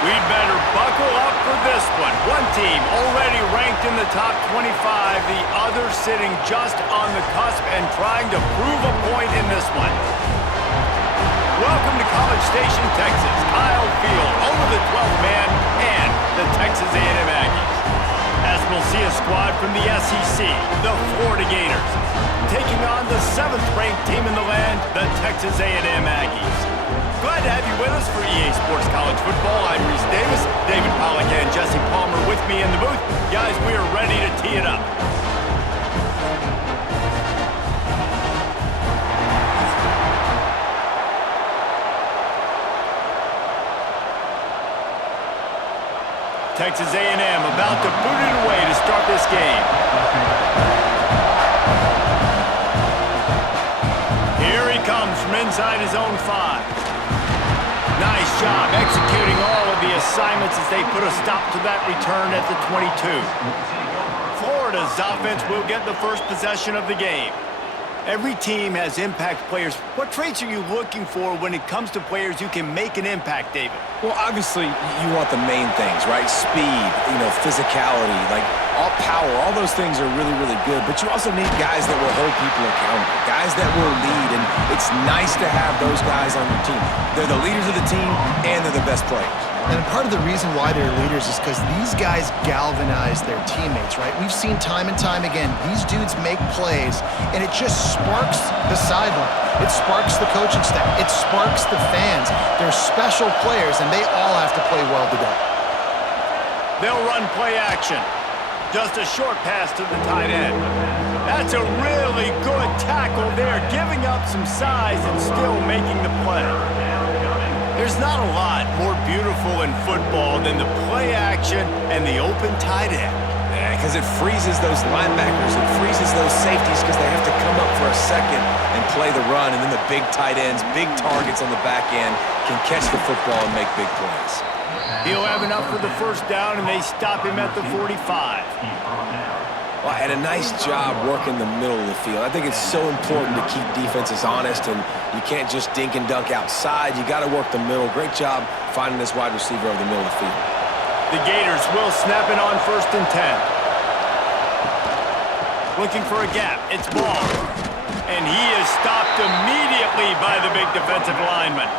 We'd better buckle up for this one. One team already ranked in the top 25, the other sitting just on the cusp and trying to prove a point in this one. Welcome to College Station, Texas. Kyle Field over the 12th man and the Texas A&M Aggies. As we'll see a squad from the SEC, the Florida Gators, taking on the 7th-ranked team in the land, the Texas A&M Aggies. Glad to have you with us for EA Sports College Football. I'm Reese Davis, David Pollack and Jesse Palmer with me in the booth. Guys, we are ready to tee it up. Texas A&M about to boot it away to start this game. Here he comes from inside his own 5. Nice job executing all of the assignments as they put a stop to that return at the 22. Florida's offense will get the first possession of the game. Every team has impact players. What traits are you looking for when it comes to players who can make an impact, David? Well, obviously, you want the main things, right? Speed, physicality, like all power, all those things are really, really good. But you also need guys that will hold people accountable, guys that will lead, and it's nice to have those guys on your team. They're the leaders of the team, and they're the best players. And part of the reason why they're leaders is because these guys galvanize their teammates, right? We've seen time and time again, these dudes make plays, and it just sparks the sideline. It sparks the coaching staff. It sparks the fans. They're special players, and they all have to play well today. They'll run play action. Just a short pass to the tight end. That's a really good tackle there, giving up some size and still making the play. There's not a lot more beautiful in football than the play action and the open tight end. Yeah, because it freezes those linebackers. It freezes those safeties because they have to come up for a second and play the run. And then the big tight ends, big targets on the back end can catch the football and make big plays. He'll have enough for the first down, and they stop him at the 45. Well, and a nice job working the middle of the field. I think it's so important to keep defenses honest, and you can't just dink and dunk outside. You got to work the middle. Great job finding this wide receiver over the middle of the field. The Gators will snap it on 1st and 10. Looking for a gap. It's Baugh. And he is stopped immediately by the big defensive lineman.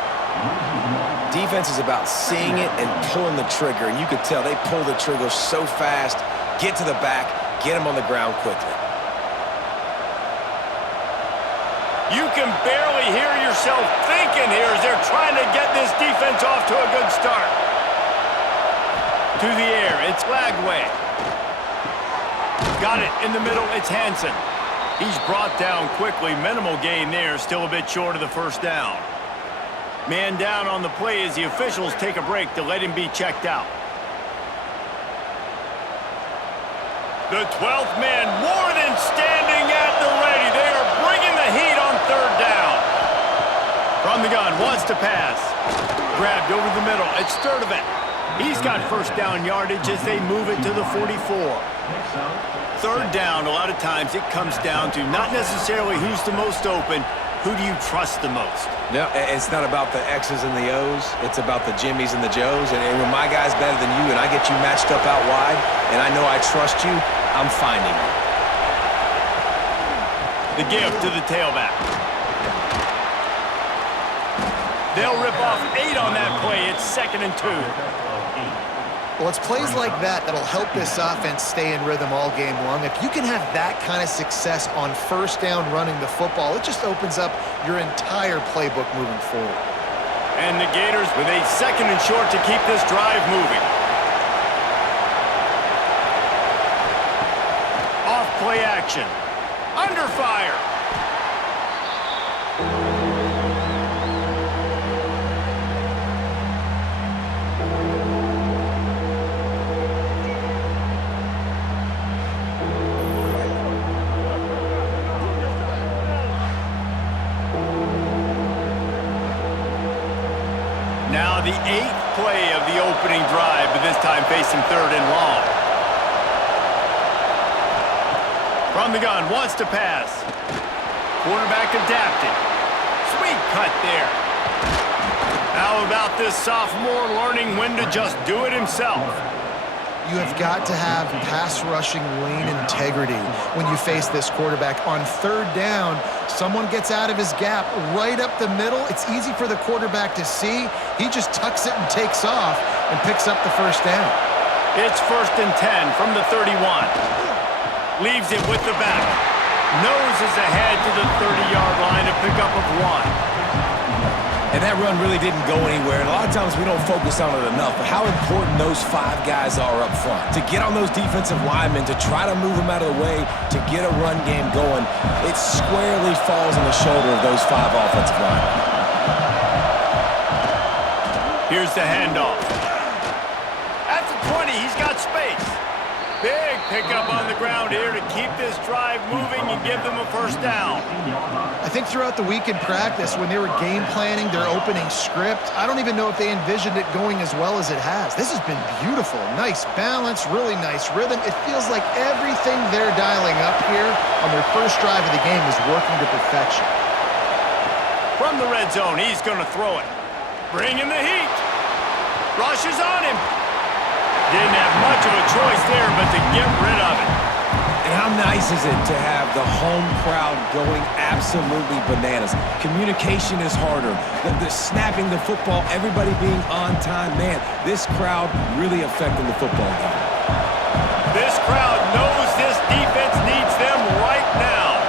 Defense is about seeing it and pulling the trigger, and you could tell they pull the trigger so fast, get to the back, get him on the ground quickly. You can barely hear yourself thinking here as they're trying to get this defense off to a good start. To the air, it's Lagway. Got it in the middle, it's Hansen. He's brought down quickly, minimal gain there, still a bit short of the first down. Man down on the play as the officials take a break to let him be checked out. The 12th man more than standing at the ready. They are bringing the heat on 3rd down. From the gun, wants to pass. Grabbed over the middle. It's Sturdivant. He's got first down yardage as they move it to the 44. 3rd down, a lot of times it comes down to not necessarily who's the most open, who do you trust the most? No, it's not about the X's and the O's. It's about the Jimmies and the Joes. And when my guy's better than you and I get you matched up out wide and I know I trust you, I'm finding you. The give to the tailback. They'll rip off 8 on that play. It's 2nd and 2. Well, it's plays like that that'll help this offense stay in rhythm all game long. If you can have that kind of success on 1st down running the football, it just opens up your entire playbook moving forward. And the Gators with a 2nd and short to keep this drive moving. Off play action. Under fire. Now the 8th play of the opening drive, but this time facing 3rd and long. From the gun, wants to pass. Quarterback adapted. Sweet cut there. How about this sophomore learning when to just do it himself? You have got to have pass rushing lane integrity when you face this quarterback. On third down, someone gets out of his gap right up the middle. It's easy for the quarterback to see. He just tucks it and takes off and picks up the first down. It's 1st and 10 from the 31. Leaves it with the back. Noses ahead to the 30-yard line, a pickup of 1. And that run really didn't go anywhere. And a lot of times we don't focus on it enough, but how important those 5 guys are up front. To get on those defensive linemen, to try to move them out of the way, to get a run game going, it squarely falls on the shoulder of those 5 offensive linemen. Here's the handoff. At the 20, he's got space. Big pickup on the ground here to keep this drive moving and give them a first down. I think throughout the week in practice, when they were game planning their opening script, I don't even know if they envisioned it going as well as it has. This has been beautiful. Nice balance, really nice rhythm. It feels like everything they're dialing up here on their first drive of the game is working to perfection. From the red zone, he's going to throw it. Bringing the heat. Rushes on him. Didn't have much of a choice there, but to get rid of it. And how nice is it to have the home crowd going absolutely bananas? Communication is harder. The snapping the football, everybody being on time. Man, this crowd really affecting the football game. This crowd knows this defense needs them right now.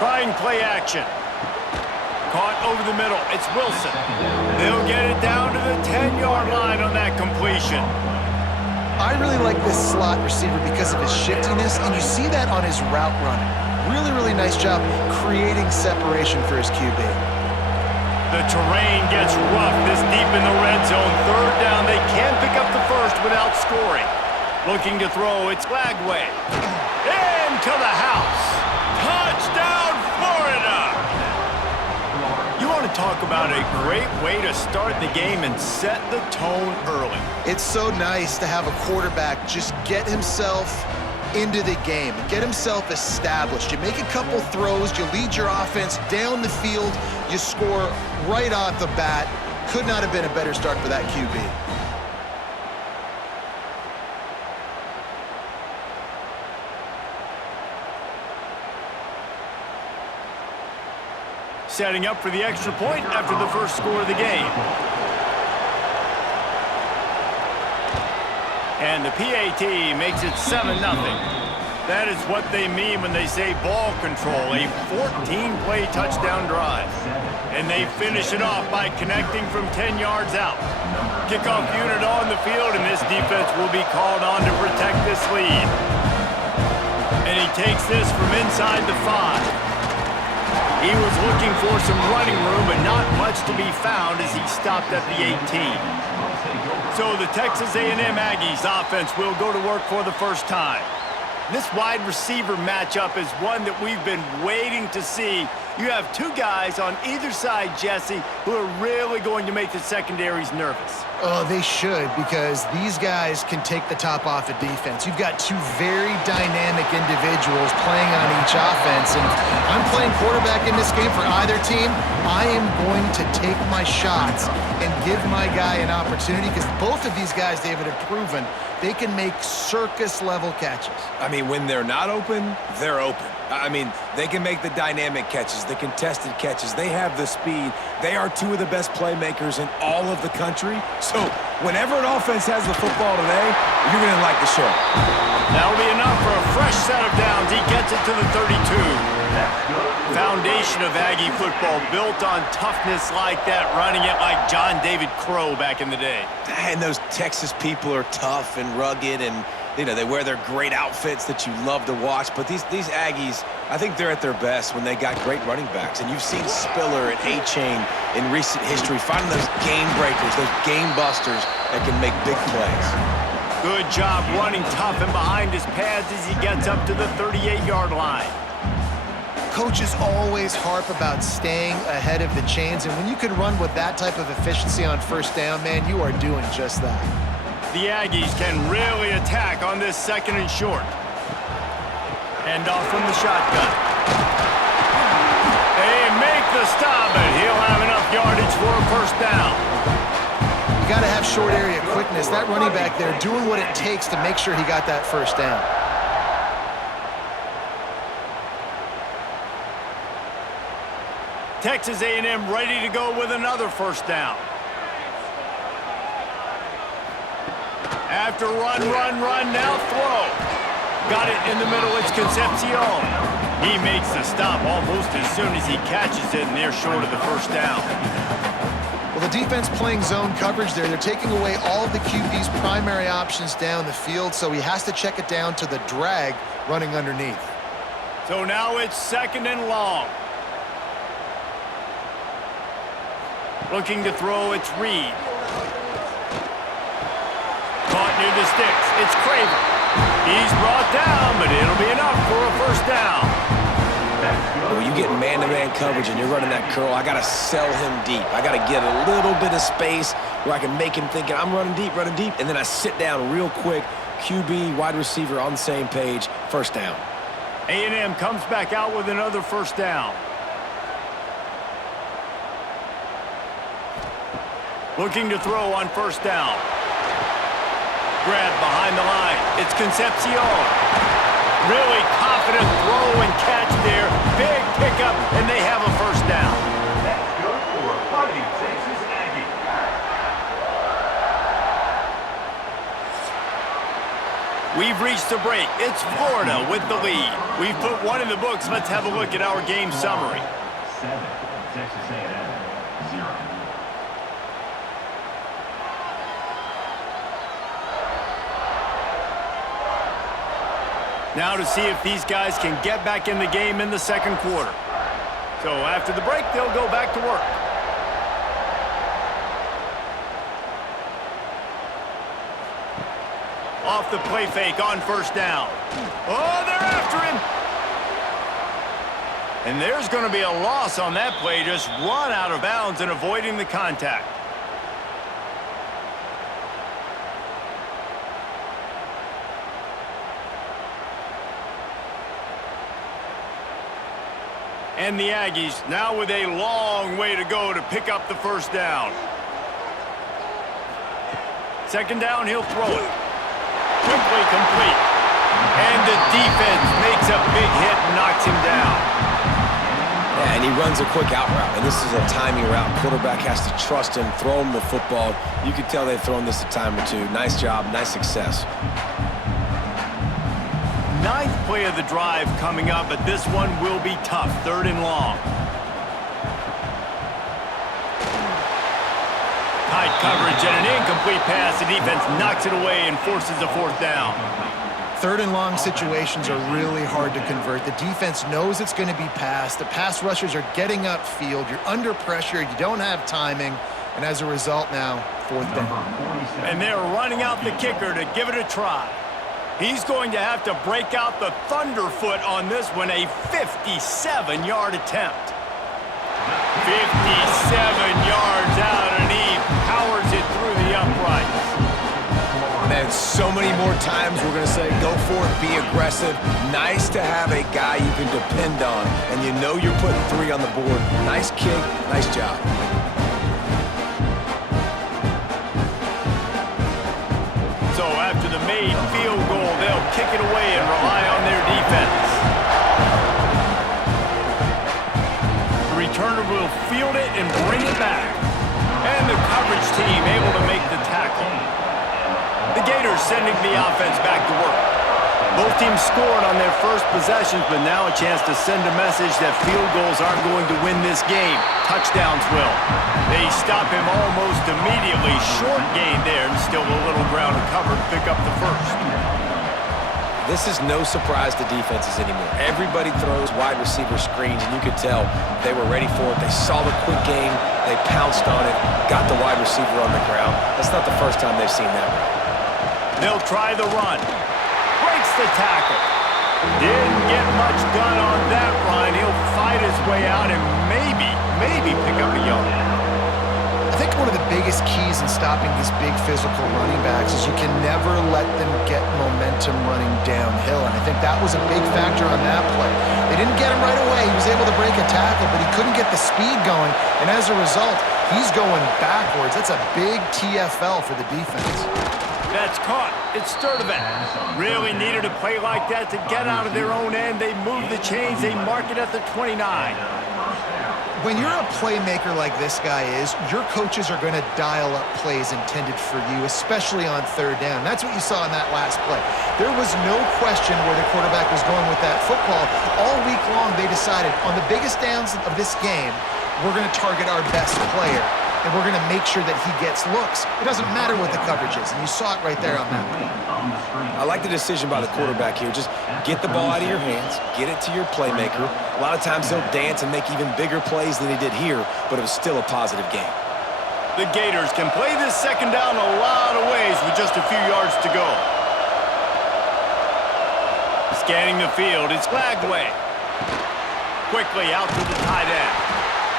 Trying play action. Caught over the middle. It's Wilson. They'll get it down to the 10-yard line on that completion. I really like this slot receiver because of his shiftiness, and you see that on his route running. Really, really nice job creating separation for his QB. The terrain gets rough this deep in the red zone. Third down, they can't pick up the first without scoring. Looking to throw, it's Lagway. Into the house. Touchdown, Florida! You want to talk about a great way to start the game and set the tone early. It's so nice to have a quarterback just get himself into the game, get himself established. You make a couple throws, you lead your offense down the field, you score right off the bat. Could not have been a better start for that QB. Setting up for the extra point after the first score of the game. And the PAT makes it 7-0. That is what they mean when they say ball control, a 14-play touchdown drive. And they finish it off by connecting from 10 yards out. Kickoff unit on the field, and this defense will be called on to protect this lead. And he takes this from inside the 5. He was looking for some running room, but not much to be found as he stopped at the 18. So the Texas A&M Aggies offense will go to work for the first time. This wide receiver matchup is one that we've been waiting to see. You have 2 guys on either side, Jesse, who are really going to make the secondaries nervous. Oh, they should, because these guys can take the top off a defense. You've got 2 very dynamic individuals playing on each offense, and if I'm playing quarterback in this game for either team, I am going to take my shots and give my guy an opportunity, because both of these guys, David, have proven they can make circus-level catches. I mean, when they're not open, they're open. I mean, they can make the dynamic catches, the contested catches. They have the speed. They are 2 of the best playmakers in all of the country. So whenever an offense has the football today, you're going to like the show. That'll be enough for a fresh set of downs. He gets it to the 32. Foundation of Aggie football built on toughness like that, running it like John David Crow back in the day. And those Texas people are tough and rugged, and you know, they wear their great outfits that you love to watch. But these Aggies, I think they're at their best when they got great running backs. And you've seen Spiller and A-Chain in recent history finding those game breakers, those game busters that can make big plays. Good job running tough and behind his pads as he gets up to the 38-yard line. Coaches always harp about staying ahead of the chains, and when you can run with that type of efficiency on first down, man, you are doing just that. The Aggies can really attack on this 2nd and short. Hand off from the shotgun. They make the stop, but he'll have enough short area quickness. That running back there doing what it takes to make sure he got that first down. Texas A&M ready to go with another first down. After run, now throw. Got it in the middle, it's Concepcion. He makes the stop almost as soon as he catches it, and they're short of the first down. Well, the defense playing zone coverage there. They're taking away all of the QB's primary options down the field, so he has to check it down to the drag running underneath. So now it's 2nd and long. Looking to throw, it's Reed. Caught near the sticks, it's Craver. He's brought down, but it'll be enough for a first down. When you get man-to-man coverage and you're running that curl, I got to sell him deep. I got to get a little bit of space where I can make him thinking I'm running deep, and then I sit down real quick. QB, wide receiver on the same page, first down. A&M comes back out with another first down. Looking to throw on first down. Grab behind the line. It's Concepcion. Really confident throw and catch there. Big pickup, and they have a first down. That's good for fighting Texas Aggies. We've reached the break. It's Florida with the lead. We've put one in the books. Let's have a look at our game summary. 7, Texas A&M, 0. Now to see if these guys can get back in the game in the second quarter. So after the break, they'll go back to work. Off the play fake on first down. Oh, they're after him. And there's going to be a loss on that play. Just run out of bounds and avoiding the contact. And the Aggies now with a long way to go to pick up the first down. Second down, he'll throw it. Quickly complete. And the defense makes a big hit and knocks him down. Yeah, and he runs a quick out route, and this is a timing route. Quarterback has to trust him, throw him the football. You can tell they've thrown this a time or two. Nice job, nice success. 9th play of the drive coming up, but this one will be tough. 3rd and long. Tight coverage and an incomplete pass. The defense knocks it away and forces a 4th down. 3rd and long situations are really hard to convert. The defense knows it's going to be passed. The pass rushers are getting upfield. You're under pressure. You don't have timing. And as a result now, 4th down. And they're running out the kicker to give it a try. He's going to have to break out the thunderfoot on this one, a 57-yard attempt. 57 yards out, and he powers it through the uprights. Man, so many more times we're going to say, go for it, be aggressive. Nice to have a guy you can depend on, and you know you're putting 3 on the board. Nice kick, nice job. So after the made field goal, they'll kick it away and rely on their defense. The returner will field it and bring it back. And the coverage team able to make the tackle. The Gators sending the offense back to work. Both teams scored on their first possessions, but now a chance to send a message that field goals aren't going to win this game. Touchdowns will. They stop him almost immediately. Short gain there, and still a little ground to cover to pick up the first. This is no surprise to defenses anymore. Everybody throws wide receiver screens, and you could tell they were ready for it. They saw the quick game. They pounced on it, got the wide receiver on the ground. That's not the first time they've seen that route. They'll try the run. Breaks the tackle. Didn't get much done on that run. He'll fight his way out and maybe pick up a yard. I think one of the biggest keys in stopping these big physical running backs is you can never let them get momentum running downhill, and I think that was a big factor on that play. They didn't get him right away. He was able to break a tackle, but he couldn't get the speed going, and as a result, he's going backwards. That's a big TFL for the defense. That's caught. It's Sturdivant. Really needed a play like that to get out of their own end. They move the chains. They mark it at the 29. When you're a playmaker like this guy is, your coaches are going to dial up plays intended for you, especially on third down. That's what you saw in that last play. There was no question where the quarterback was going with that football. All week long, they decided on the biggest downs of this game, we're going to target our best player, and we're going to make sure that he gets looks. It doesn't matter what the coverage is, and you saw it right there on that play. I like the decision by the quarterback here. Just get the ball out of your hands, get it to your playmaker. A lot of times he'll dance and make even bigger plays than he did here, but it was still a positive game. The Gators can play this second down a lot of ways with just a few yards to go. Scanning the field, it's Lagway. Quickly out to the tight end.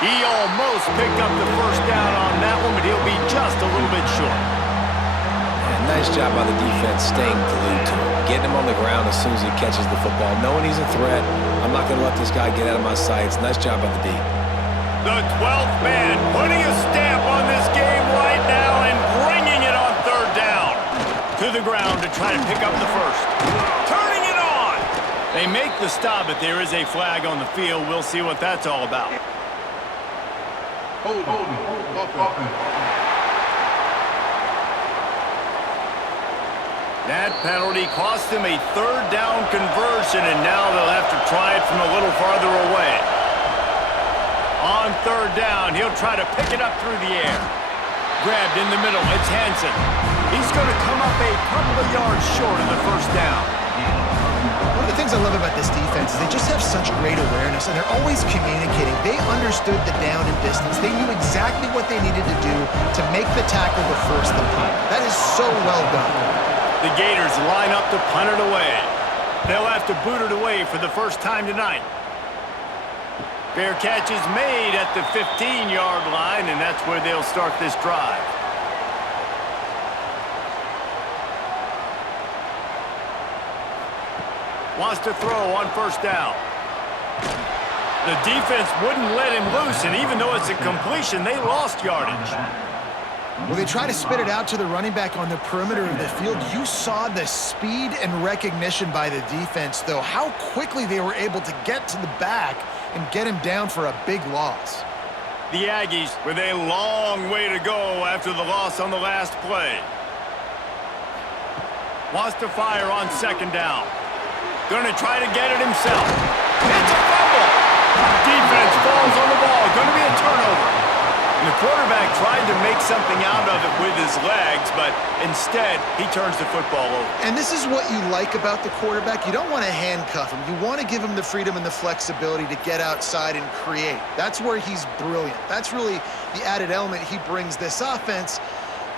He almost picked up the first down on that one, but he'll be just a little bit short. Yeah, nice job by the defense staying glued to him, getting him on the ground as soon as he catches the football, knowing he's a threat. I'm not going to let this guy get out of my sights. Nice job by the D. The 12th man putting a stamp on this game right now and bringing it on third down. To the ground to try to pick up the first. Turning it on! They make the stop, but there is a flag on the field. We'll see what that's all about. That penalty cost him a third down conversion, and now they'll have to try it from a little farther away. On third down, he'll try to pick it up through the air. Grabbed in the middle, it's Hansen. He's going to come up a couple of yards short of the first down. One of the things I love about this defense is they just have such great awareness, and they're always communicating. They understood the down and distance. They knew exactly what they needed to do to make the tackle to force the punt. That is so well done. The Gators line up to punt it away. They'll have to boot it away for the first time tonight. Fair catch is made at the 15-yard line, and that's where they'll start this drive. Wants to throw on first down. The defense wouldn't let him loose, and even though it's a completion, they lost yardage. When they try to spit it out to the running back on the perimeter of the field, you saw the speed and recognition by the defense, though, how quickly they were able to get to the back and get him down for a big loss. The Aggies with a long way to go after the loss on the last play. Wants to fire on second down. Going to try to get it himself. It's a fumble. Defense falls on the ball. Going to be a turnover. And the quarterback tried to make something out of it with his legs, but instead, he turns the football over. And this is what you like about the quarterback. You don't want to handcuff him. You want to give him the freedom and the flexibility to get outside and create. That's where he's brilliant. That's really the added element he brings this offense.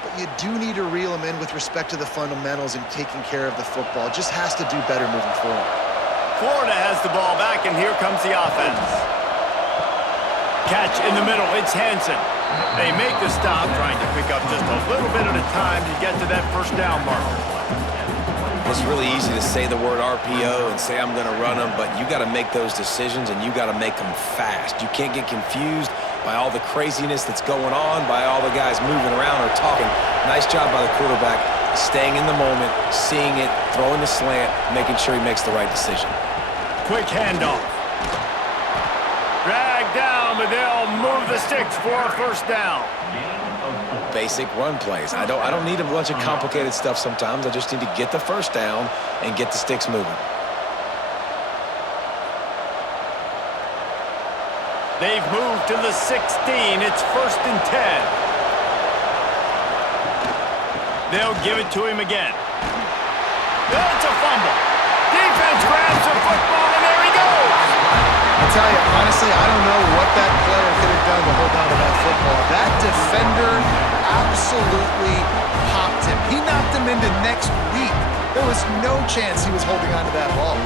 But you do need to reel him in with respect to the fundamentals and taking care of the football. Just has to do better moving forward. Florida has the ball back, and here comes the offense. Catch in the middle, it's Hansen. They make the stop, trying to pick up just a little bit at a time to get to that first down marker. It's really easy to say the word RPO and say I'm going to run them, but you got to make those decisions, and you got to make them fast. You can't get confused by all the craziness that's going on, by all the guys moving around or talking. Nice job by the quarterback, staying in the moment, seeing it, throwing the slant, making sure he makes the right decision. Quick handoff. Dragged down, but they'll move the sticks for a first down. Basic run plays. I don't need a bunch of complicated stuff sometimes. I just need to get the first down and get the sticks moving. They've moved to the 16. It's first and 10. They'll give it to him again. That's a fumble. Defense grabs the football, and there he goes. I tell you, honestly, I don't know what that player could have done to hold on to that football. That defender absolutely popped him. He knocked him into next week. There was no chance he was holding on to that ball.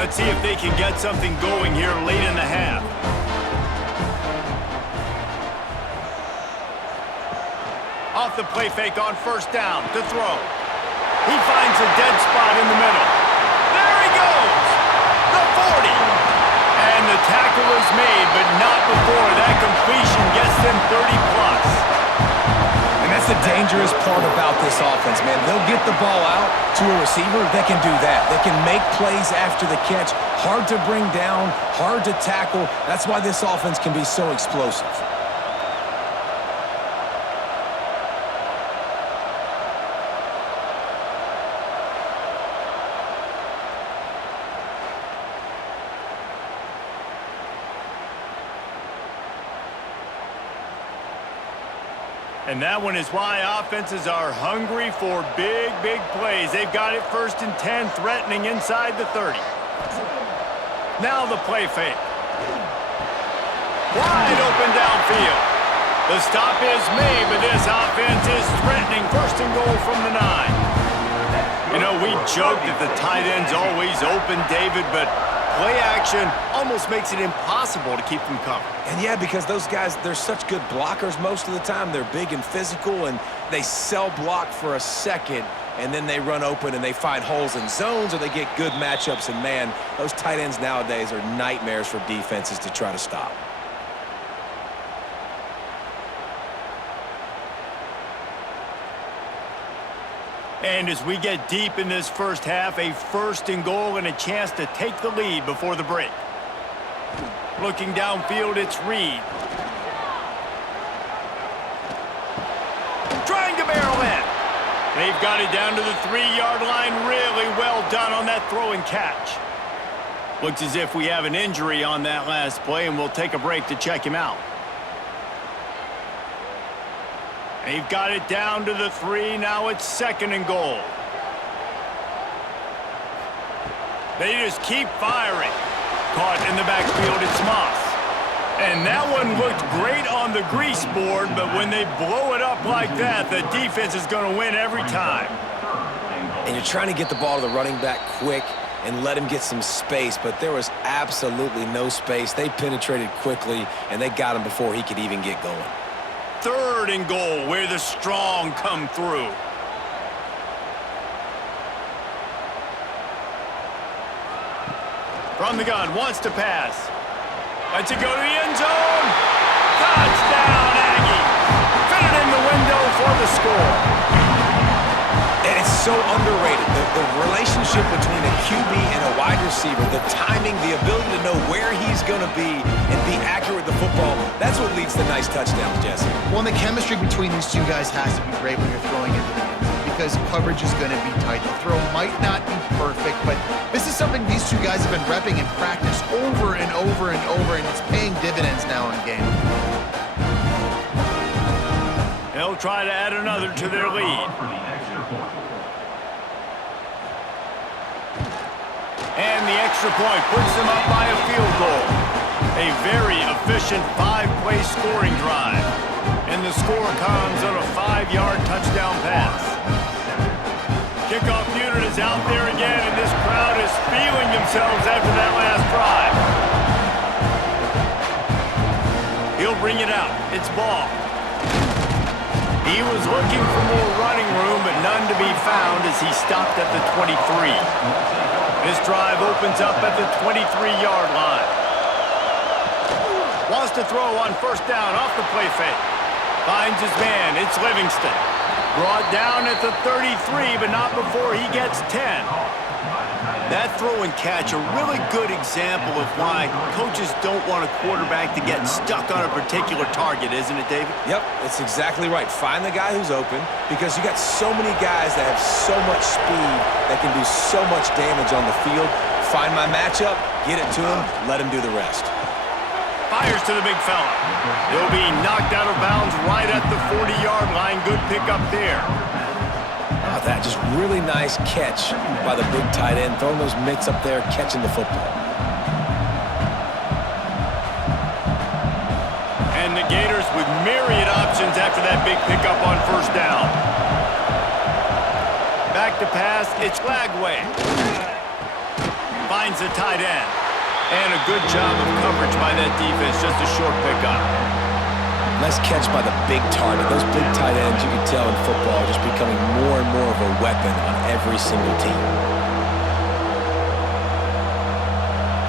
Let's see if they can get something going here late in the half. Off the play fake on first down to throw. He finds a dead spot in the middle. There he goes! The 40! And the tackle is made, but not before that completion gets them 30+. And that's the dangerous part about this offense, man. They'll get the ball out to a receiver that can do that. They can make plays after the catch. Hard to bring down, hard to tackle. That's why this offense can be so explosive. And that one is why offenses are hungry for big, big plays. They've got it 1st and 10, threatening inside the 30. Now the play fake. Wide open downfield. The stop is made, but this offense is threatening 1st and goal from the 9. You know, we joke that the tight end's always open, David, but play action almost makes it impossible to keep them covered. And yeah, because those guys, they're such good blockers most of the time. They're big and physical, and they sell block for a second, and then they run open and they find holes in zones, or they get good matchups. And man, those tight ends nowadays are nightmares for defenses to try to stop. And as we get deep in this first half, a 1st and goal and a chance to take the lead before the break. Looking downfield, it's Reed. Trying to barrel in. They've got it down to the 3-yard line. Really well done on that throw and catch. Looks as if we have an injury on that last play, and we'll take a break to check him out. They've got it down to the 3. Now it's 2nd and goal. They just keep firing. Caught in the backfield, it's Moss. And that one looked great on the grease board, but when they blow it up like that, the defense is going to win every time. And you're trying to get the ball to the running back quick and let him get some space, but there was absolutely no space. They penetrated quickly, and they got him before he could even get going. 3rd and goal, where the strong come through. From the gun, wants to pass. Lets it go to the end zone. Touchdown, Aggies. Fit it in the window for the score. And it's so underrated. The relationship between a QB and a wide receiver, the timing, the ability to know where he's going to be and be accurate with the football, that's what leads to nice touchdowns, Jesse. Well, and the chemistry between these two guys has to be great when you're throwing into the end zone because coverage is going to be tight. The throw might not be perfect, but this is something these two guys have been repping in practice over and over and over, and it's paying dividends now in game. They'll try to add another to their lead. And the extra point puts them up by a field goal. A very efficient 5-play scoring drive. And the score comes on a 5-yard touchdown pass. Kickoff unit is out there again, and this crowd is feeling themselves after that last drive. He'll bring it out. It's Baugh. He was looking for more running room, but none to be found as he stopped at the 23. This drive opens up at the 23-yard line. Wants to throw on first down off the play fake. Finds his man. It's Livingston. Brought down at the 33, but not before he gets 10. That throw and catch, a really good example of why coaches don't want a quarterback to get stuck on a particular target, isn't it, David? Yep, it's exactly right. Find the guy who's open because you got so many guys that have so much speed that can do so much damage on the field. Find my matchup, get it to him, let him do the rest. Fires to the big fella. He'll be knocked out of bounds right at the 40-yard line. Good pickup there. That just really nice catch by the big tight end, throwing those mitts up there, catching the football. And the Gators with myriad options after that big pickup on first down. Back to pass, it's Lagway. finds the tight end. And a good job of coverage by that defense, just a short pickup. Nice catch by the big target. Those big tight ends, you can tell in football, are just becoming more and more of a weapon on every single team.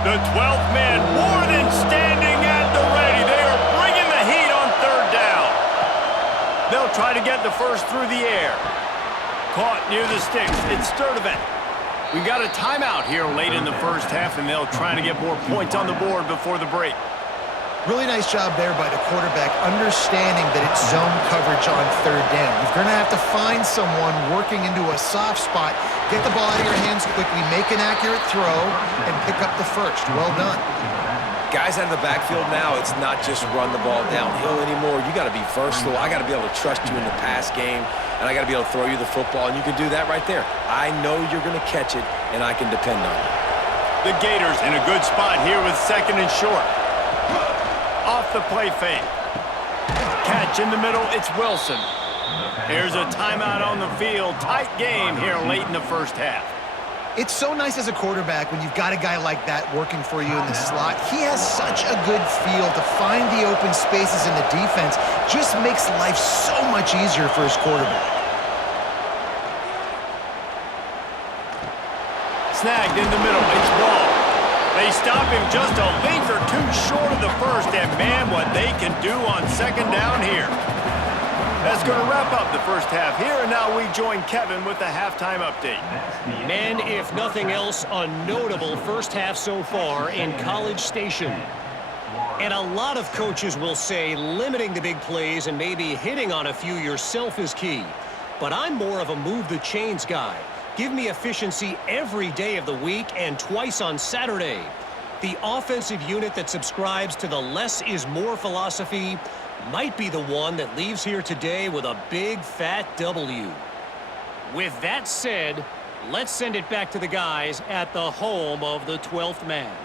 The 12th man more than standing at the ready. They are bringing the heat on third down. They'll try to get the first through the air. Caught near the sticks. It's Sturdivant. We've got a timeout here late in the first half, and they'll try to get more points on the board before the break. Really nice job there by the quarterback, understanding that it's zone coverage on third down. You're going to have to find someone working into a soft spot, get the ball out of your hands quickly, make an accurate throw, and pick up the first. Well done. Guys out of the backfield now, it's not just run the ball downhill anymore. You got to be versatile. I got to be able to trust you in the pass game, and I got to be able to throw you the football, and you can do that right there. I know you're going to catch it, and I can depend on you. The Gators in a good spot here with second and short. Off the play fake. Catch in the middle, it's Wilson. Here's a timeout on the field. Tight game here late in the first half. It's so nice as a quarterback when you've got a guy like that working for you in the slot. He has such a good feel to find the open spaces in the defense. Just makes life so much easier for his quarterback. Snagged in the middle, it's Baugh. They stop him just a length or two short of the first, and man, what they can do on second down here. That's going to wrap up the first half here, and now we join Kevin with the halftime update. Man, if nothing else, a notable first half so far in College Station. And a lot of coaches will say limiting the big plays and maybe hitting on a few yourself is key. But I'm more of a move the chains guy. Give me efficiency every day of the week and twice on Saturday. The offensive unit that subscribes to the less is more philosophy might be the one that leaves here today with a big fat W. With that said, let's send it back to the guys at the home of the 12th man.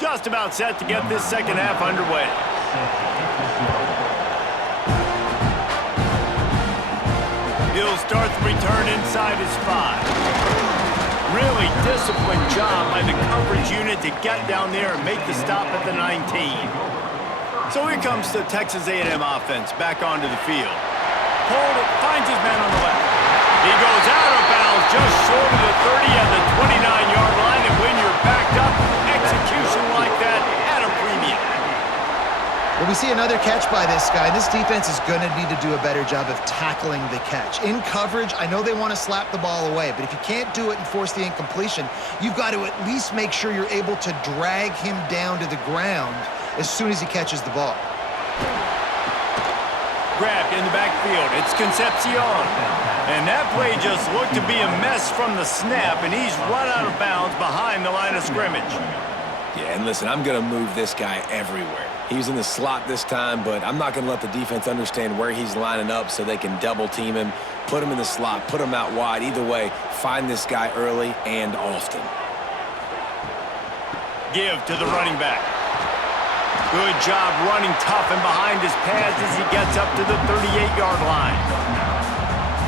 Just about set to get this second half underway. He'll start the return inside his 5. Really disciplined job by the coverage unit to get down there and make the stop at the 19. So here comes the Texas A&M offense back onto the field. Hold it, finds his man on the left. He goes out of bounds just short of the 30 at the 29-yard line, and when you're backed up, execution like that at a premium. Well, we see another catch by this guy. This defense is going to need to do a better job of tackling the catch. In coverage, I know they want to slap the ball away, but if you can't do it and force the incompletion, you've got to at least make sure you're able to drag him down to the ground as soon as he catches the ball. Grabbed in the backfield. It's Concepcion. And that play just looked to be a mess from the snap, and he's run out of bounds behind the line of scrimmage. Yeah, and listen, I'm going to move this guy everywhere. He's in the slot this time, but I'm not going to let the defense understand where he's lining up so they can double team him, put him in the slot, put him out wide. Either way, find this guy early and often. Give to the running back. Good job running tough and behind his pads as he gets up to the 38-yard line.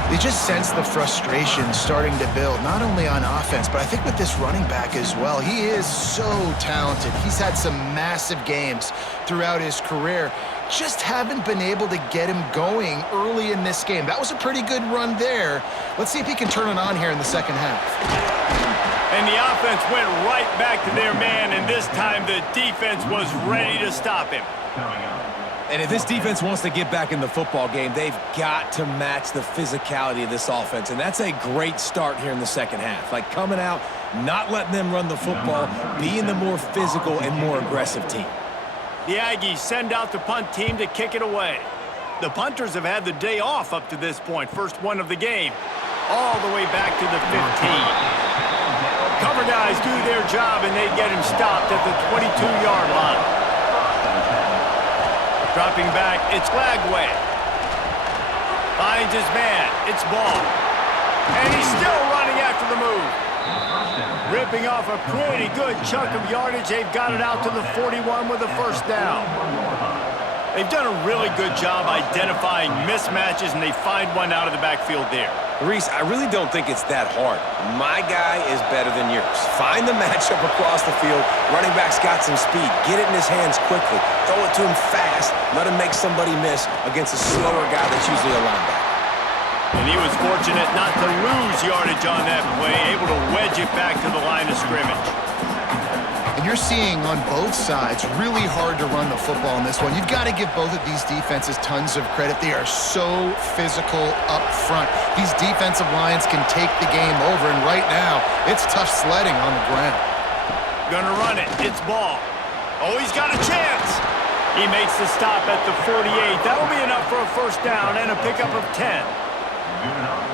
They just sense the frustration starting to build, not only on offense, but I think with this running back as well. He is so talented. He's had some massive games throughout his career. Just haven't been able to get him going early in this game. That was a pretty good run there. Let's see if he can turn it on here in the second half. And the offense went right back to their man, and this time the defense was ready to stop him. And if this defense wants to get back in the football game, they've got to match the physicality of this offense. And that's a great start here in the second half. Like coming out, not letting them run the football, being the more physical and more aggressive team. The Aggies send out the punt team to kick it away. The punters have had the day off up to this point. First one of the game, all the way back to the 15. Cover guys do their job, and they get him stopped at the 22-yard line. Dropping back, it's Lagway. Finds his man, it's Baugh. And he's still running after the move. Ripping off a pretty good chunk of yardage. They've got it out to the 41 with a first down. They've done a really good job identifying mismatches, and they find one out of the backfield there. Reese, I really don't think it's that hard. My guy is better than yours. Find the matchup across the field. Running back's got some speed. Get it in his hands quickly. Throw it to him fast. Let him make somebody miss against a slower guy that's usually a linebacker. And he was fortunate not to lose yardage on that play, able to wedge it back to the line of scrimmage. And you're seeing on both sides really hard to run the football in this one. You've got to give both of these defenses tons of credit. They are so physical up front. These defensive lines can take the game over, and right now, it's tough sledding on the ground. Gonna run it. It's Baugh. Oh, he's got a chance. He makes the stop at the 48. That'll be enough for a first down and a pickup of 10.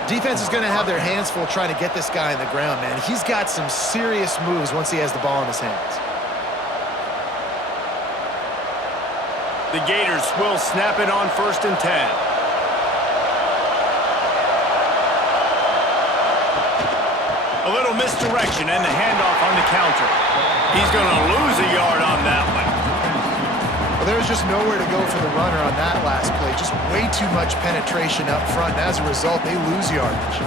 Defense is going to have their hands full trying to get this guy on the ground, man. He's got some serious moves once he has the ball in his hands. The Gators will snap it on 1st and 10. A little misdirection and the handoff on the counter. He's going to lose a yard on that one. Well, there was just nowhere to go for the runner on that last play. Just way too much penetration up front, and as a result, they lose yardage.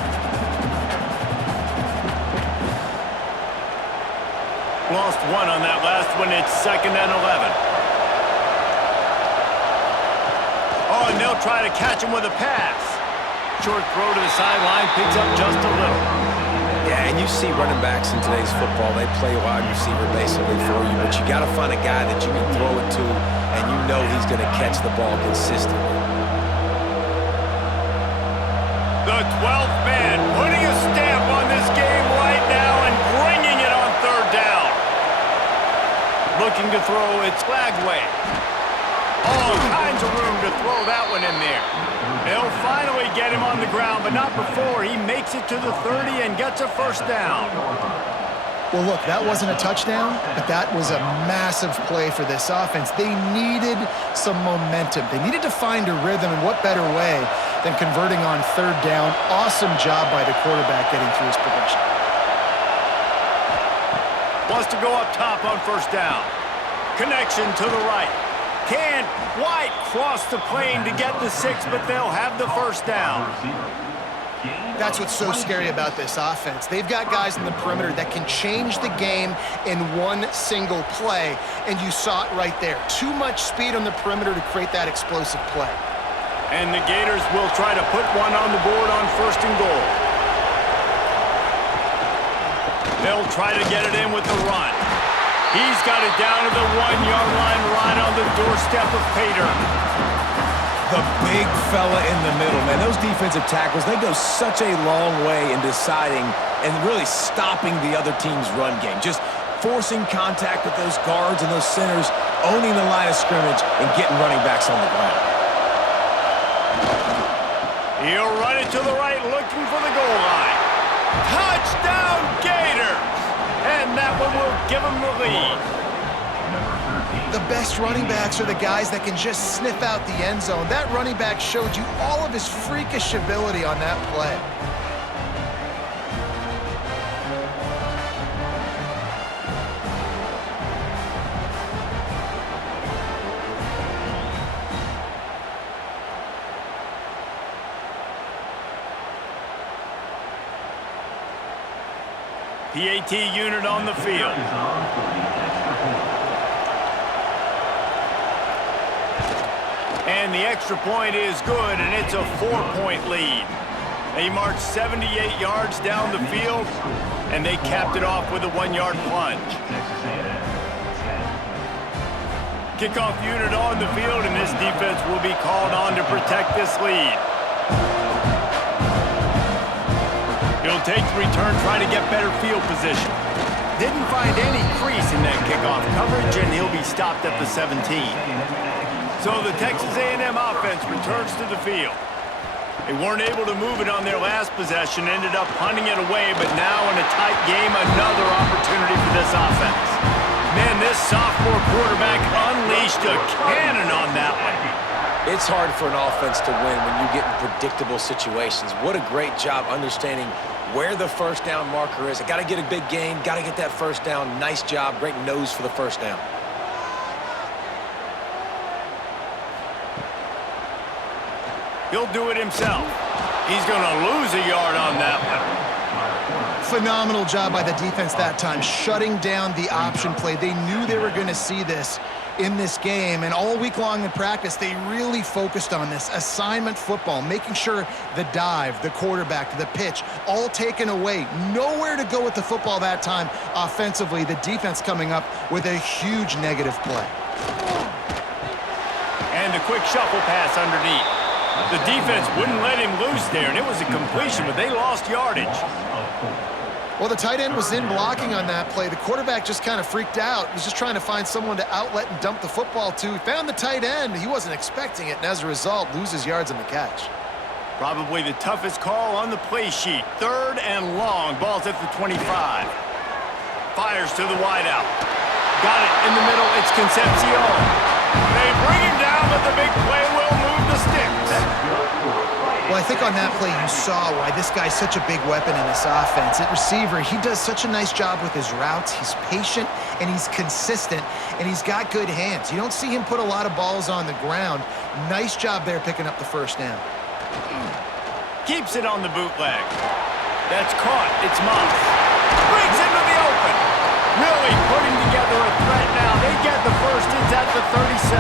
Lost one on that last one. It's 2nd and 11. Oh, and they'll try to catch him with a pass. Short throw to the sideline, picks up just a little. Yeah, and you see running backs in today's football, they play wide receiver basically for you, but you got to find a guy that you can throw it to, and you know he's going to catch the ball consistently. The 12th man putting a stamp on this game right now and bringing it on 3rd down. Looking to throw, it's Lagway. All kinds of room to throw that one in there. They'll finally get him on the ground, but not before he makes it to the 30 and gets a first down. Well, look, that wasn't a touchdown, but that was a massive play for this offense. They needed some momentum. They needed to find a rhythm, and what better way than converting on 3rd down. Awesome job by the quarterback getting through his progression. Wants to go up top on 1st down. Connection to the right. Can't quite cross the plane to get the 6, but they'll have the first down. That's what's so scary about this offense. They've got guys in the perimeter that can change the game in one single play, and you saw it right there. Too much speed on the perimeter to create that explosive play. And the Gators will try to put one on the board on 1st and goal. They'll try to get it in with the run. He's got it down to the 1-yard line right on the doorstep of Pater. The big fella in the middle, man. Those defensive tackles, they go such a long way in deciding and really stopping the other team's run game. Just forcing contact with those guards and those centers, owning the line of scrimmage, and getting running backs on the ground. He'll run it to the right, looking for the goal line. Touchdown, Gators! And that one will give them the lead. The best running backs are the guys that can just sniff out the end zone. That running back showed you all of his freakish ability on that play. PAT unit on the field. And the extra point is good, and it's a 4-point lead. They marched 78 yards down the field, and they capped it off with a 1-yard plunge. Kickoff unit on the field, and this defense will be called on to protect this lead. He'll take the return, try to get better field position. Didn't find any crease in that kickoff coverage, and he'll be stopped at the 17. So the Texas A&M offense returns to the field. They weren't able to move it on their last possession, ended up punting it away, but now in a tight game, another opportunity for this offense. Man, this sophomore quarterback unleashed a cannon on that one. It's hard for an offense to win when you get in predictable situations. What a great job understanding where the first down marker is. I got to get a big gain, got to get that first down. Nice job, great nose for the first down. He'll do it himself. He's going to lose a yard on that one. Phenomenal job by the defense that time, shutting down the option play. They knew they were going to see this in this game, and all week long in practice, they really focused on this assignment football, making sure the dive, the quarterback, the pitch, all taken away. Nowhere to go with the football that time offensively. The defense coming up with a huge negative play. And a quick shuffle pass underneath. The defense wouldn't let him loose there, and it was a completion, but they lost yardage. Well, the tight end was in blocking on that play. The quarterback just kind of freaked out. He was just trying to find someone to outlet and dump the football to. He found the tight end. He wasn't expecting it, and as a result, loses yards on the catch. Probably the toughest call on the play sheet. 3rd and long. Ball's at the 25. Fires to the wideout. Got it in the middle. It's Concepcion. They bring him down, but the big play will move the sticks. Well, I think on that play you saw why this guy's such a big weapon in this offense. At receiver, he does such a nice job with his routes. He's patient, and he's consistent, and he's got good hands. You don't see him put a lot of balls on the ground. Nice job there picking up the first down. Keeps it on the bootleg. That's caught. It's Moss. Brings into the open. Really putting together a threat now. They get the first. It's at the 37.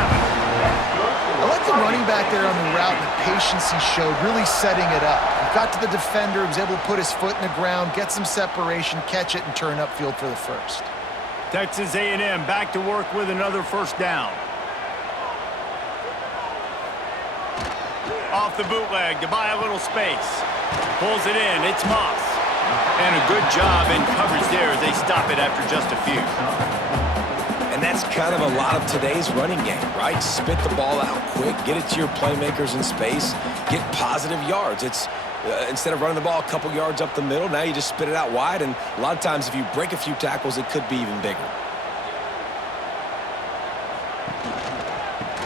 I like the running back there on the route and the patience he showed, really setting it up. He got to the defender, was able to put his foot in the ground, get some separation, catch it, and turn upfield for the first. Texas A&M back to work with another first down. Off the bootleg to buy a little space. Pulls it in. It's Moss. And a good job in coverage there as they stop it after just a few. And that's kind of a lot of today's running game, right? Spit the ball out quick, get it to your playmakers in space, get positive yards. It's instead of running the ball a couple yards up the middle, now you just spit it out wide, and a lot of times if you break a few tackles, it could be even bigger.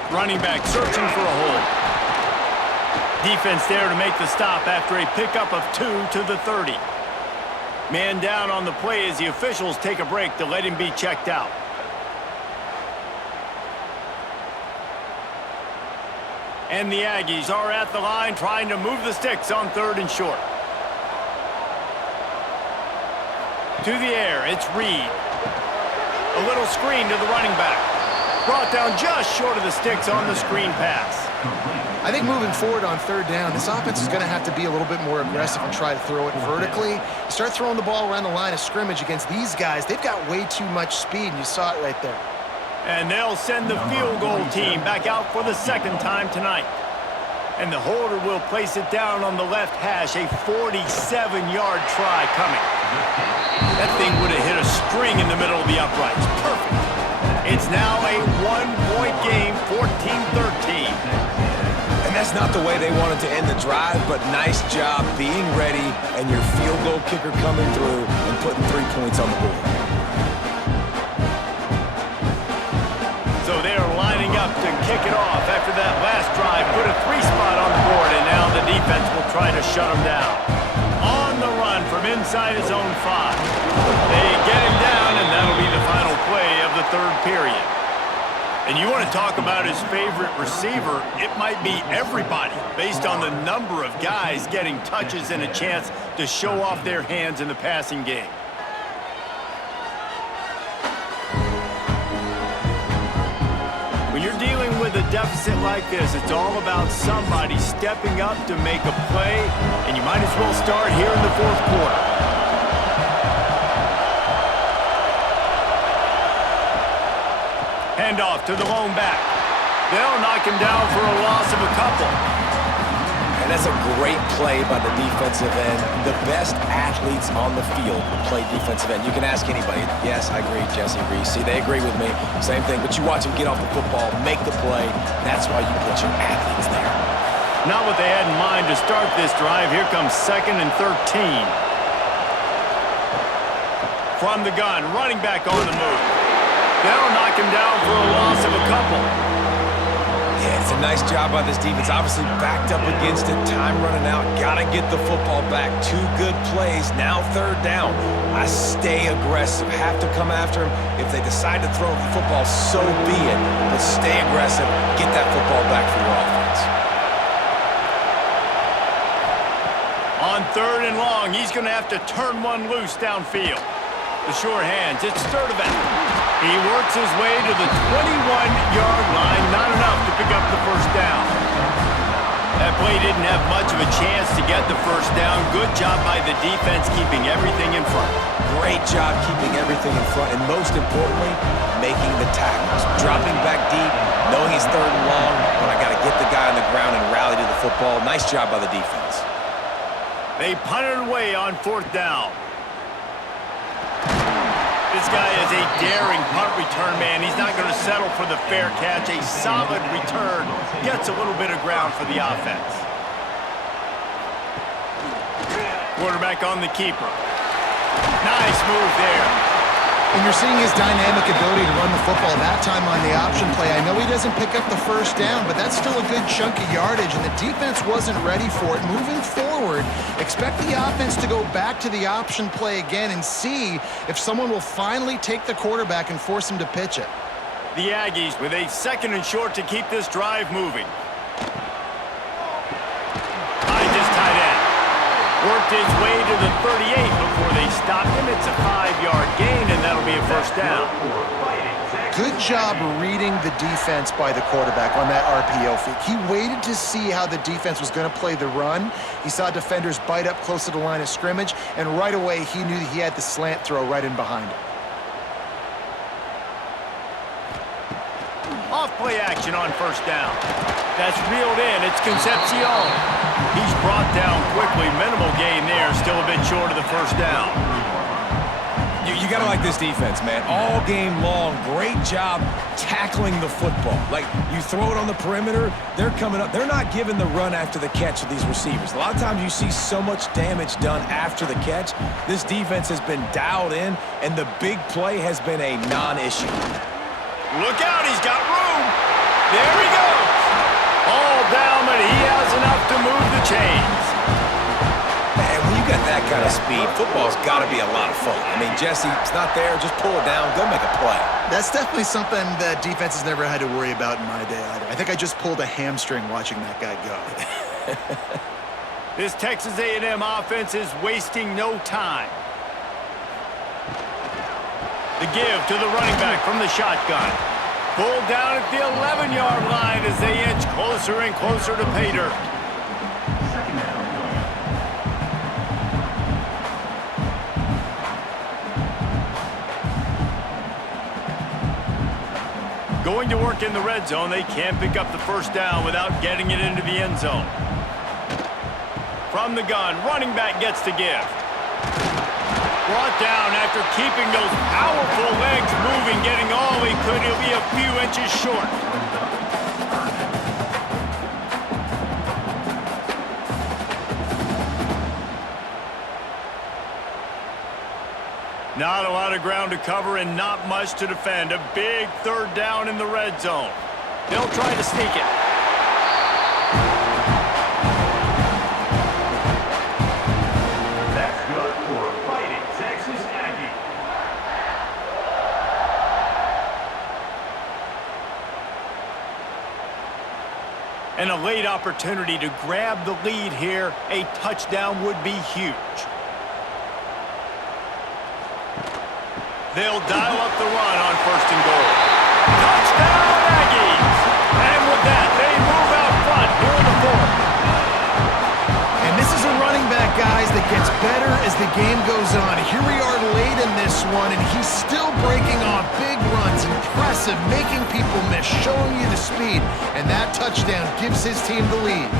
Running back searching for a hole. Defense there to make the stop after a pickup of 2 to the 30. Man down on the play as the officials take a break to let him be checked out. And the Aggies are at the line trying to move the sticks on 3rd and short. To the air, it's Reed. A little screen to the running back. Brought down just short of the sticks on the screen pass. I think moving forward on 3rd down, this offense is going to have to be a little bit more aggressive and try to throw it vertically. Start throwing the ball around the line of scrimmage against these guys. They've got way too much speed, and you saw it right there. And they'll send the field goal team back out for the 2nd time tonight. And the holder will place it down on the left hash, a 47-yard try coming. That thing would have hit a string in the middle of the uprights. Perfect. It's now a 1-point game, 14-13. And that's not the way they wanted to end the drive, but nice job being ready and your field goal kicker coming through and putting 3 points on the board. So they are lining up to kick it off after that last drive. Put a 3-spot on the board, and now the defense will try to shut them down. On the run from inside his own 5. They get him down, and that'll be the final play of the 3rd period. And you want to talk about his favorite receiver, it might be everybody based on the number of guys getting touches and a chance to show off their hands in the passing game. When you're dealing with a deficit like this, it's all about somebody stepping up to make a play, and you might as well start here in the 4th quarter. Handoff to the lone back. They'll knock him down for a loss of a couple. And that's a great play by the defensive end. The best athletes on the field play defensive end. You can ask anybody. Yes, I agree, Jesse Reese. See, they agree with me. Same thing. But you watch them get off the football, make the play. That's why you put your athletes there. Not what they had in mind to start this drive. Here comes 2nd and 13. From the gun, running back on the move. They'll knock him down for a loss of a couple. Yeah, Yeah, it's a nice job by this defense. Obviously backed up against it, time running out. Got to get the football back. 2 good plays, now 3rd down. I stay aggressive, have to come after him. If they decide to throw the football, so be it. But stay aggressive, get that football back for your offense. On 3rd and long, he's going to have to turn one loose downfield. The sure hands, it's Sturdivant. He works his way to the 21-yard line, not enough to pick up the first down. That play didn't have much of a chance to get the first down. Good job by the defense keeping everything in front. Great job keeping everything in front, and most importantly, making the tackles. Dropping back deep, knowing he's 3rd and long, but I got to get the guy on the ground and rally to the football. Nice job by the defense. They punted away on 4th down. This guy is a daring punt return man. He's not going to settle for the fair catch. A solid return gets a little bit of ground for the offense. Quarterback on the keeper. Nice move there. And you're seeing his dynamic ability to run the football that time on the option play. I know he doesn't pick up the first down, but that's still a good chunk of yardage, and the defense wasn't ready for it. Moving forward, expect the offense to go back to the option play again and see if someone will finally take the quarterback and force him to pitch it. The Aggies with a 2nd and short to keep this drive moving. Behind his tight end. Worked his way to the 38 before they stopped him. It's a 5-yard gain, and that'll be a first down. Good job reading the defense by the quarterback on that RPO feed. He waited to see how the defense was going to play the run. He saw defenders bite up close to the line of scrimmage, and right away he knew that he had the slant throw right in behind him. Off play action on 1st down. That's reeled in. It's Concepcion. He's brought down quickly. Minimal gain there. Still a bit short of the first down. You got to like this defense, man. All game long, great job tackling the football. Like, you throw it on the perimeter, they're coming up. They're not giving the run after the catch of these receivers. A lot of times you see so much damage done after the catch. This defense has been dialed in, and the big play has been a non-issue. Look out, he's got room. There he goes. All down, but he has enough to move the chains. Man, when you got that kind of speed, football's got to be a lot of fun. I mean, Jesse, it's not there. Just pull it down. Go make a play. That's definitely something that defense has never had to worry about in my day either. I think I just pulled a hamstring watching that guy go. This Texas A&M offense is wasting no time. The give to the running back from the shotgun. Pulled down at the 11-yard line as they inch closer and closer to pay dirt. Going to work in the red zone, they can't pick up the first down without getting it into the end zone. From the gun, running back gets to give. Brought down after keeping those powerful legs moving, getting all he could. He'll be a few inches short. Not a lot of ground to cover and not much to defend. A big 3rd down in the red zone. They'll try to sneak it. That's good for a fighting Texas Aggie. And a late opportunity to grab the lead here. A touchdown would be huge. They'll dial up the run on 1st and goal. Touchdown, Aggies! And with that, they move out front here in the 4th. And this is a running back, guys, that gets better as the game goes on. Here we are late in this one, and he's still breaking off big runs. Impressive, making people miss, showing you the speed. And that touchdown gives his team the lead.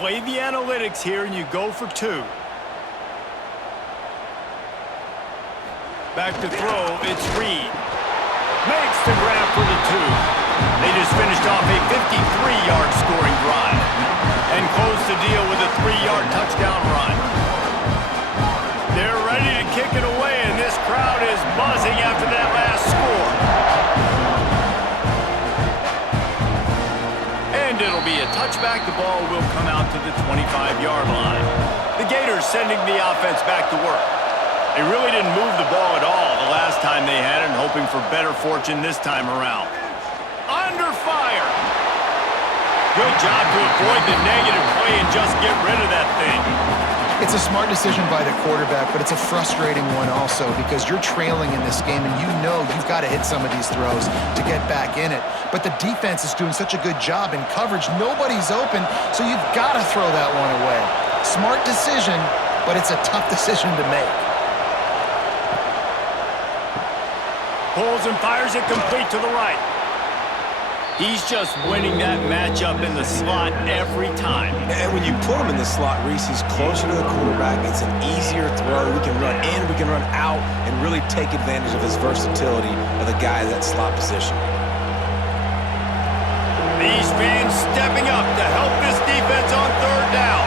Play the analytics here, and you go for 2. Back to throw, it's Reed. Makes the grab for the 2. They just finished off a 53-yard scoring drive and closed the deal with a 3-yard touchdown run. They're ready to kick it away, and this crowd is buzzing after that last score. And it'll be a touchback. The ball will come out to the 25-yard line. The Gators sending the offense back to work. They really didn't move the ball at all the last time they had it, and hoping for better fortune this time around. Under fire. Good job to avoid the negative play and just get rid of that thing. It's a smart decision by the quarterback, but it's a frustrating one also because you're trailing in this game and you know you've got to hit some of these throws to get back in it. But the defense is doing such a good job in coverage. Nobody's open, so you've got to throw that one away. Smart decision, but it's a tough decision to make. Pulls and fires it complete to the right. He's just winning that matchup in the slot every time. And when you put him in the slot, Reese, he's closer to the quarterback. It's an easier throw. We can run in, we can run out, and really take advantage of his versatility of the guy in that slot position. These fans stepping up to help this defense on third down.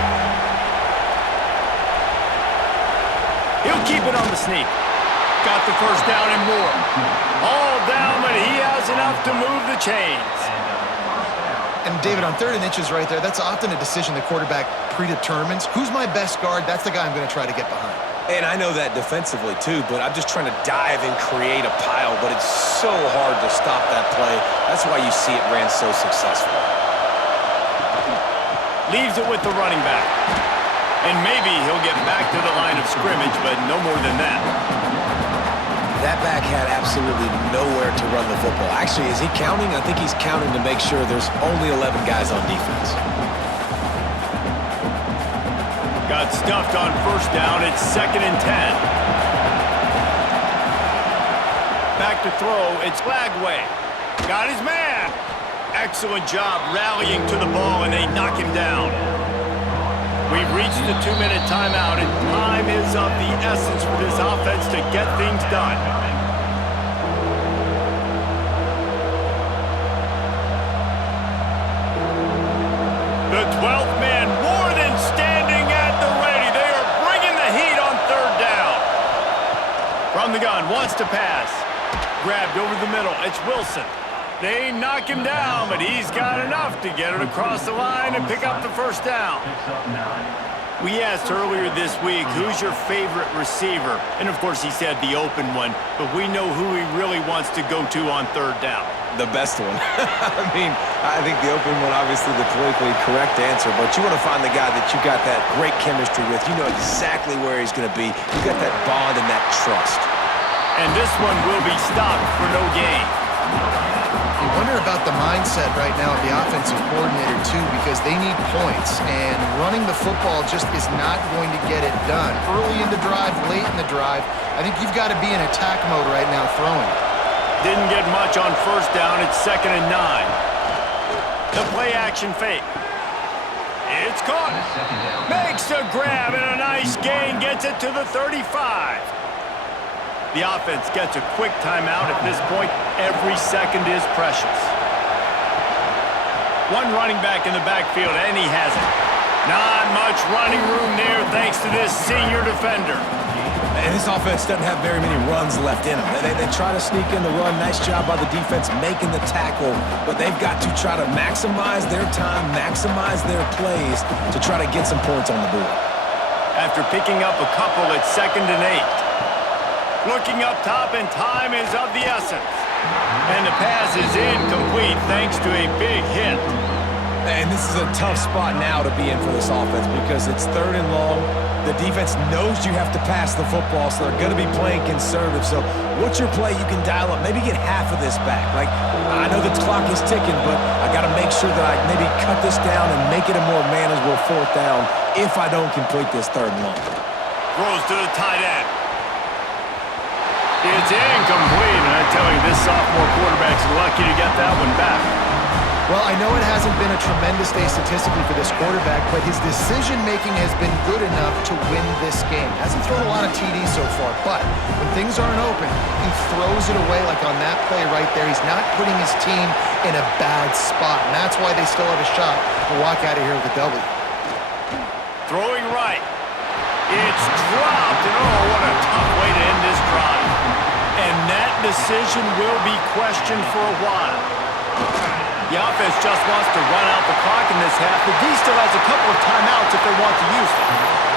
He'll keep it on the sneak. Got the first down and more. All down, but he has enough to move the chains. And David, on 3rd and inches right there, that's often a decision the quarterback predetermines. Who's my best guard? That's the guy I'm going to try to get behind. And I know that defensively too, but I'm just trying to dive and create a pile, but it's so hard to stop that play. That's why you see it ran so successful. Leaves it with the running back. And maybe he'll get back to the line of scrimmage, but no more than that. That back had absolutely nowhere to run the football. Actually, is he counting? I think he's counting to make sure there's only 11 guys on defense. Got stuffed on first down. It's 2nd and 10. Back to throw. It's Lagway. Got his man. Excellent job rallying to the ball, and they knock him down. We've reached the 2-minute timeout, and time is of the essence for this offense to get things done. The 12th man more than standing at the ready. They are bringing the heat on third down. From the gun, wants to pass. Grabbed over the middle. It's Wilson. They knock him down, but he's got enough to get it across the line and pick up the first down. We asked earlier this week, who's your favorite receiver? And, of course, he said the open one, but we know who he really wants to go to on third down. The best one. I think the open one, obviously the politically correct answer, but you want to find the guy that you got that great chemistry with. You know exactly where he's going to be. You got that bond and that trust. And this one will be stopped for no gain. I wonder about the mindset right now of the offensive coordinator, too, because they need points, and running the football just is not going to get it done. Early in the drive, late in the drive, I think you've got to be in attack mode right now throwing. Didn't get much on first down. It's 2nd and 9. The play action fake. It's caught. Makes a grab and a nice gain. Gets it to the 35. The offense gets a quick timeout at this point. Every second is precious. One running back in the backfield, and he has it. Not much running room there thanks to this senior defender. And this offense doesn't have very many runs left in them. They try to sneak in the run. Nice job by the defense making the tackle, but they've got to try to maximize their time, maximize their plays to try to get some points on the board. After picking up a couple, it's 2nd and 8. Looking up top, and time is of the essence. And the pass is incomplete thanks to a big hit. And this is a tough spot now to be in for this offense because it's 3rd and long. The defense knows you have to pass the football, so they're going to be playing conservative. So what's your play you can dial up? Maybe get half of this back. Like, I know the clock is ticking, but I got to make sure that I maybe cut this down and make it a more manageable 4th down if I don't complete this 3rd and long. Throws to the tight end. It's incomplete, and I tell you, this sophomore quarterback's lucky to get that one back. Well, I know it hasn't been a tremendous day statistically for this quarterback, but his decision-making has been good enough to win this game. Hasn't thrown a lot of TDs so far, but when things aren't open, he throws it away like on that play right there. He's not putting his team in a bad spot, and that's why they still have a shot to walk out of here with a W. Throwing right. It's dropped, and oh, what a tough way to end this drive. And that decision will be questioned for a while. The offense just wants to run out the clock in this half, but D still has a couple of timeouts if they want to use them.